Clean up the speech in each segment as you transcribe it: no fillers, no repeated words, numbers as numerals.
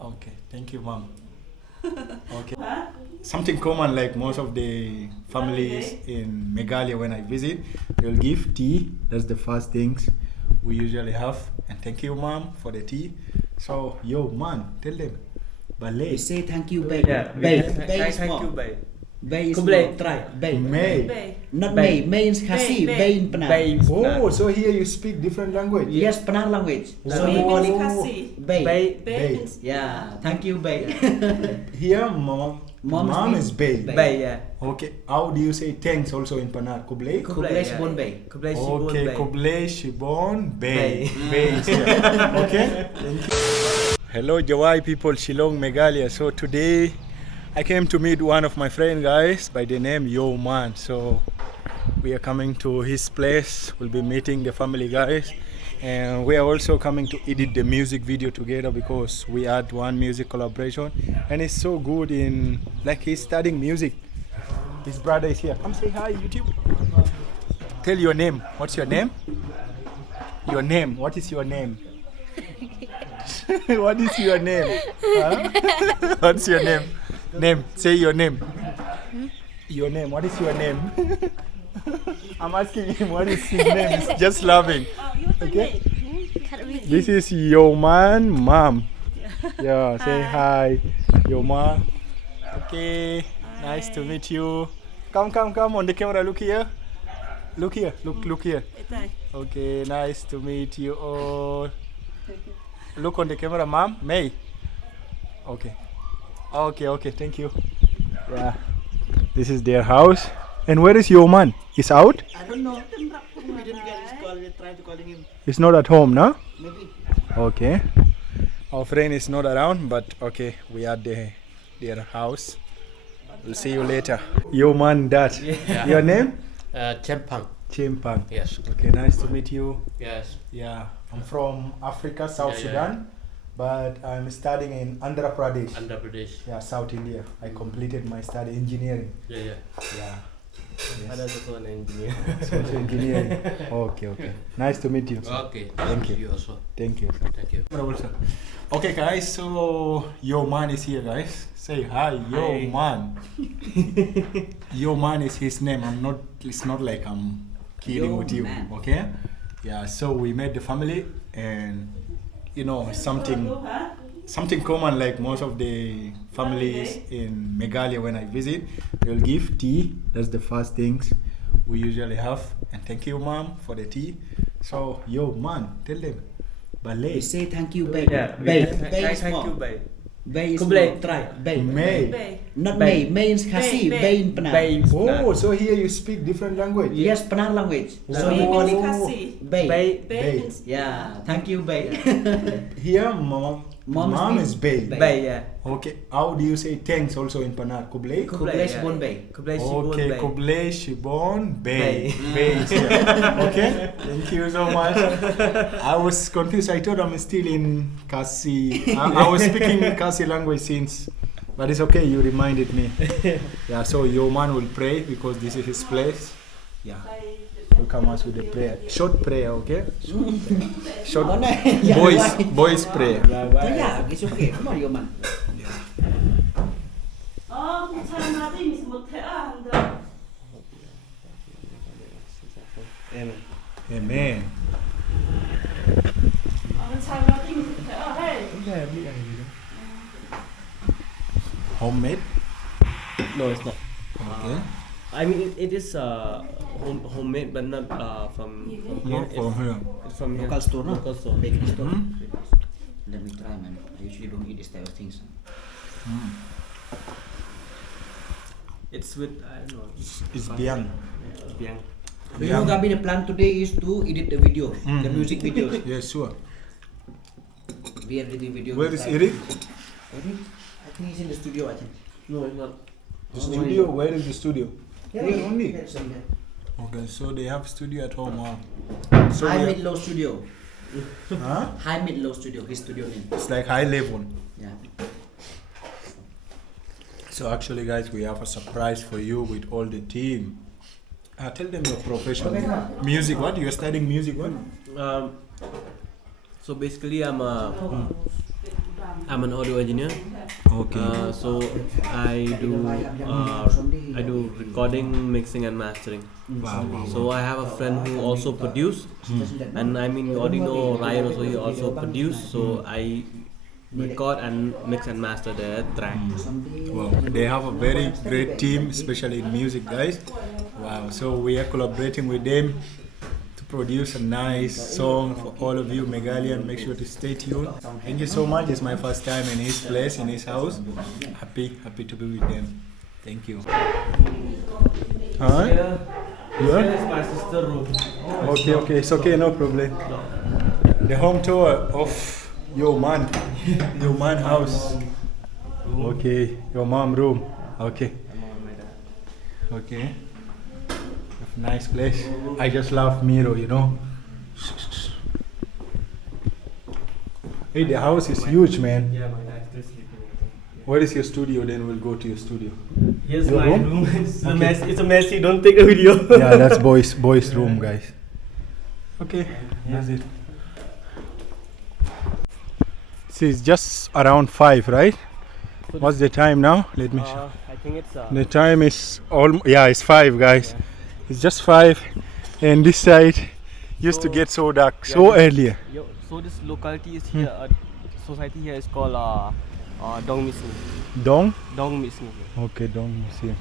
Okay, thank you, mom. Okay. Something common like most of the families in Meghalaya when I visit, they'll give tea. That's the first things we usually have. And thank you, mom, for the tea. So, yo, man, tell them. Ballet. We say thank you, Bay. Yeah, Bay. thank Bay is you, small. Bay. Bay is Kublai. small. Try. Bay. May. Not Bay. May. May is khasi. Bay in Penang. Bay. Oh, so here you speak different language? Yes, Penang language. So Bay you call means it khasi. Bay. Bay. Bay. Yeah. Thank you, Bay. Here, mom is Bay. Bay, yeah. Okay, how do you say thanks also in Penang? Kublai? Kublai Shibon Bay. Kublai Shibon Okay, Bay. Kublai Shibon Bay. Bay. Bay is here. Okay, thank you. Hello, Jowai people, Shillong, Meghalaya. So today I came to meet one of my friend guys by the name Yo Man. So we are coming to his place. We'll be meeting the family guys, and we are also coming to edit the music video together because we had one music collaboration, and it's so good in like he's studying music. His brother is here. Come say hi, YouTube. Tell your name. What's your name? Your name. What is your name? What is your name? Huh? What's your name? Name. Say your name. Your name. What is your name? I'm asking him what is his name. He's just laughing. Okay. This is Yo Man Mom. Yeah. Say hi, Yo Ma. Okay. Nice to meet you. Come on the camera. Look here. Look here. Look here. Okay. Nice to meet you all. Look on the camera, mom. May. Okay. Okay. Thank you. Yeah. This is their house. And where is your man? He's out? I don't know. We didn't get his call. We're trying to call him. He's not at home, no? Maybe. Okay. Our friend is not around, but okay, we are their house. We'll see you later. Your man, dad. Yeah. Your name? Chempang. Chimpang. Yes. Okay, nice to meet you. Yes. Yeah, I'm from Africa, South Yeah. Sudan, but I'm studying in Andhra Pradesh. Andhra Pradesh. Yeah, South India. I completed my study engineering. Yeah. Yeah. Ada also an engineer. Social engineering. Okay. Nice to meet you. Okay. Thank you. You also. Thank you. Thank you. Okay, guys. So Yo Man is here, guys. Say hi, Yo Hi. Man. Yo Man is his name. It's not like I'm kidding Yo with you. Man. Okay. Yeah. So we met the family, and you know something common like most of the families in Meghalaya when I visit, they'll give tea. That's the first things we usually have. And thank you, mom, for the tea. So, yo, man, tell them. Ballet. We say thank you, Bay. Yeah. Bay. Thank Bay is thank small. you, Bay. Bay is Kublai. small. Try. Bay. May. Not Bay. May. May is khasi. Bay. Bay in Penang. Bay. Oh, so here you speak different language. Yes, Penang language. So Oh. you call it khasi. Bay. Bay. Bay. Yeah. Thank you, Bay. Here, mom is Bay. Bay, yeah. Okay, how do you say thanks also in Penang? Kublai? Kublai Shibon Bay. Kublai Shibon Okay, Bay. Kublai Shibon Bay. Bay. Bay is here. Okay, thank you so much. I was confused. I thought I'm still in Khasi. I was speaking Khasi language since, but it's okay. You reminded me. Yeah, so your man will pray because this is his place. Yeah, will come us with a prayer. Short prayer, okay? Short boys prayer. Yeah, it's okay. Come on, Yoman. Amen. Homemade. No, it's not. Okay. I mean, it is homemade, but not from here. Not from here. It's from here. Local store, no? Local store. Bakery store. Mhm. Let me try, man. I usually don't eat this type of things. It's with, I don't know. It's biang. Biang. Do you know, Gabi, the plan today is to edit the video, the music videos. Yes, sure. We are editing videos. Where is Eric? Eric? I think he's in the studio, I think. No, it's not. The studio. Where is the studio? Here only. That's in there. Okay, so they have studio at home. Wow. So High we mid low studio. huh? High mid low studio. His studio name. It's like high level. Yeah. So actually, guys, we have a surprise for you with all the team. Tell them your profession. Music. What? You're studying music. What? So basically, I'm a I'm an audio engineer. Okay. So I do recording, mixing, and mastering. Wow. So I have a friend who also produce, and I mean you already know Ryan also he also produce. So I record and mix and master their track. Wow. They have a very great team, especially in music, guys. Wow. So we are collaborating with them to produce a nice song for all of you Meghalayan. Make sure to stay tuned. Thank you so much. It's my first time in his place, in his house. Happy to be with them. Thank you. Huh? Here is my sister room. Okay, it's okay, no problem. The home tour of your man house. Okay, your mom room. Okay. Nice place. I just love Miro, you know. Hey, the house is huge, man. Yeah, my dad is sleeping. Where is your studio? Then we'll go to your studio. Here's Your my room? room. It's Okay. a mess. It's a messy. Don't take a video. Yeah, that's boys room, guys. Okay, that's it. See, it's just around 5, right? What's the time now? Let me show. I think it's The time is it's 5, guys. It's just 5, and this side used to get so dark so earlier. So this locality is here. Society here is called Dong Misni. Dong? Dong Misni. Okay, Dong. See.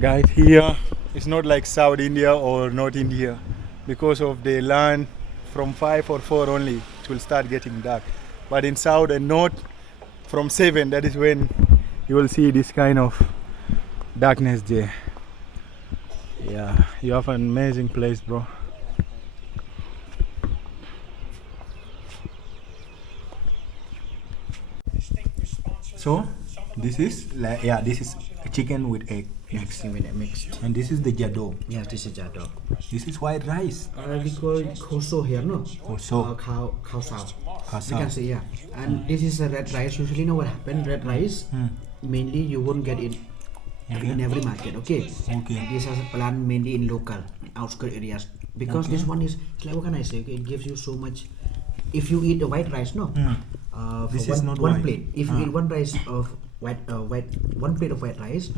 Guys, here it's not like South India or North India. Because of the land, from 5 or 4 only, it will start getting dark. But in South and North, from 7, that is when you will see this kind of darkness there. Yeah, you have an amazing place, bro. So, this is chicken with egg mixed. Mixed. And this is the jado. Yes, this is jado. This is white rice. We call it koso here, no? Koso. Khao sao. Khasa. You can say, yeah. And this is a red rice. Usually, you know what happened? Red rice, mainly you won't get it in every market, okay? Okay. This is a plant mainly in local, outskirt areas. Because this one is, like, what can I say? Okay, it gives you so much. If you eat the white rice, no? This For is not one white. plate. If you eat one rice of one plate of white rice,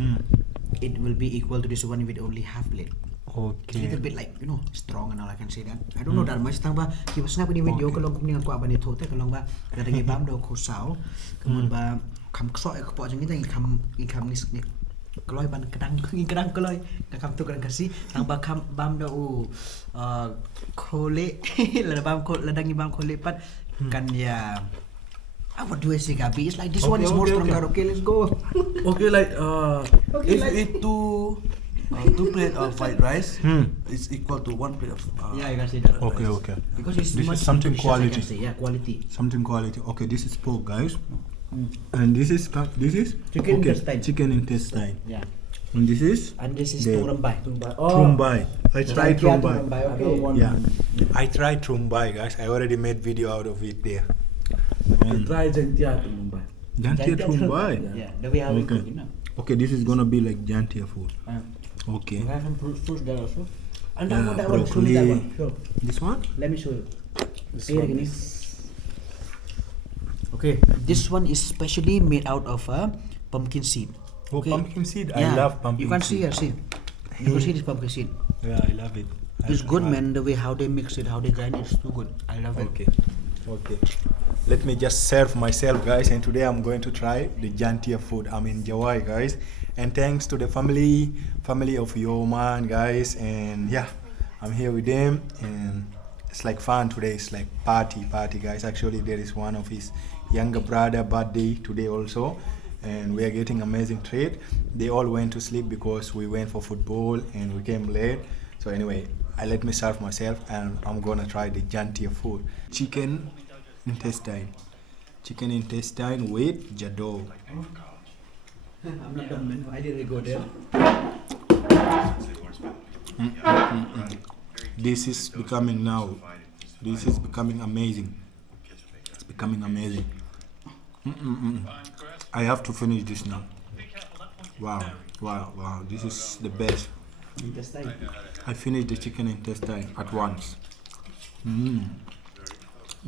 it will be equal to this one with only half plate. It's a Okay. little bit like, you know, strong and all, I can say that. I don't know that much. Tang ba, kita snap ini video kalau kau ni aku apa ni thot, kalau ba kada ngi bam do ko sao, kemudian ba kam ksok ek po jeng ni kam ni keloi ban kadang keloi kam tu kadang kasi tang ba kam bam do khole ladang ni bam khole pat kan ya. What do I say, Gabi? It's like this one is more stronger. Okay, let's go. Okay, like if you eat two plate of white rice, it's equal to 1 plate of Yeah, you can say that. Okay. Because it's This is much something nutritious, I quality. can say. Yeah, quality. Something quality. Okay, this is pork, guys. And this is Chicken intestine. Chicken intestine. Yeah. And this is And this is the turumbai. trumbai. I tried trumbai. Okay. Yeah, I tried trumbai, guys. I already made video out of it there. try Jaintia to Mumbai. Jantia trumbai. Yeah, the way how we Okay. cook, you know. Okay, this is gonna be like Jantia food. Okay. We have some fruits there also. And Yeah, that one, show me broccoli. that one. Sure. This one? Let me show you. This Here, one gini. is Okay, this one is specially made out of pumpkin seed. Oh, Okay. pumpkin seed. I Yeah, love pumpkin You can seed. see here, see. You can see this pumpkin seed. Yeah, I love it. It's good, man. The way how they mix it, how they grind it, it's too good. I love it. Okay. Let me just serve myself, guys. And today I'm going to try the Jaintia food. I'm in Jowai, guys. And thanks to the family of your man, guys. And yeah, I'm here with them. And it's like fun today. It's like party, guys. Actually, there is one of his younger brother birthday today also. And we are getting amazing treat. They all went to sleep because we went for football and we came late. So anyway, I let me serve myself and I'm gonna try the Jaintia food. Chicken intestine with jado. I'm not dumb, man. I didn't go there. This is becoming now. This is becoming amazing. It's becoming amazing. I have to finish this now. Wow. This is the best. I finished the chicken intestine at once.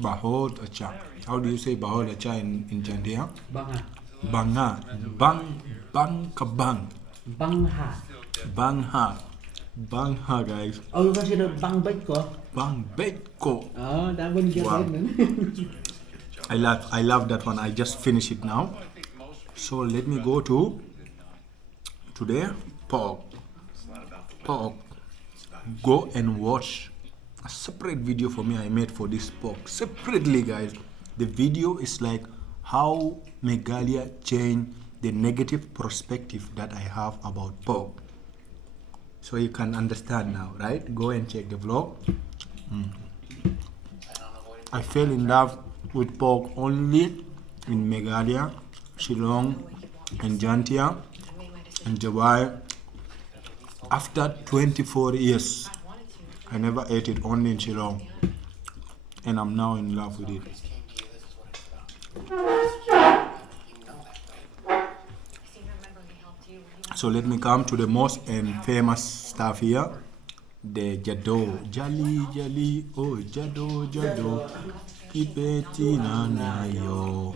Bahol acha. How do you say bahol acha in Jaintia? Banga. Banga. Bang kabang. Bangha. Bangha. Bangha, guys. Oh, you consider bang beko? Bang beko. Oh, that one you Wow. get. I love that one. I just finished it now. So let me go to today pork. Go and watch a separate video for me I made for this pork separately, guys. The video is like how Meghalaya changed the negative perspective that I have about pork, so you can understand now, right? Go and check the vlog. I fell in love with pork only in Meghalaya, Shillong, and Jaintia, and Jowai. After 24 years, I never ate it, only in Shillong, and I'm now in love with it. So let me come to the most and famous stuff here, the jado. Jali, oh jado, kipeti na yo.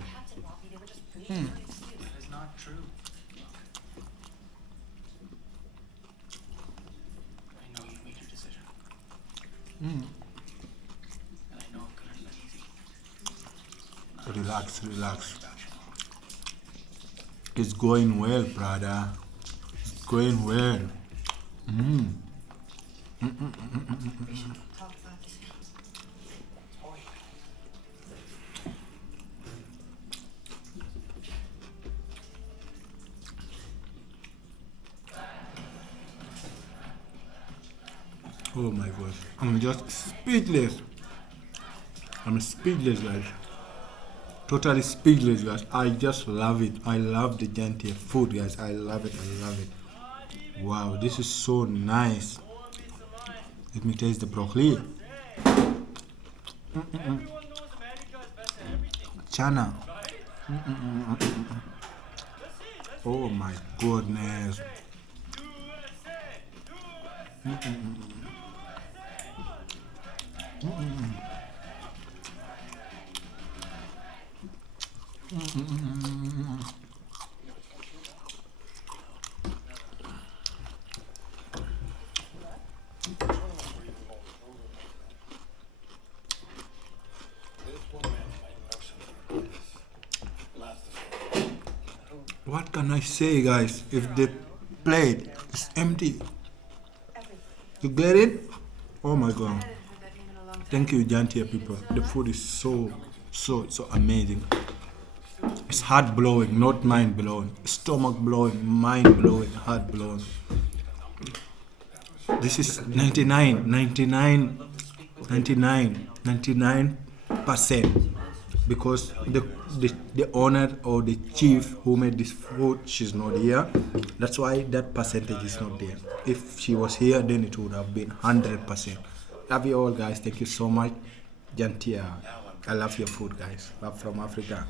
Relax. It's going well, brother. It's going well. Oh my God. I'm just speechless. I'm speechless, guys. Totally speechless, guys. I just love it. I love the Jaintia food, guys. I love it. Wow, this is so nice. Let me taste the broccoli. Chana. Oh my goodness. What can I say, guys, if the plate is empty? You get it? Oh my God. Thank you, Jaintia people. The food is so amazing. It's heart blowing, not mind blowing. Stomach blowing, mind blowing, heart blowing. This is 99% because the owner or the chief who made this food, she's not here. That's why that percentage is not there. If she was here, then it would have been 100%. Love you all, guys. Thank you so much. Jaintia, I love your food, guys. Love from Africa.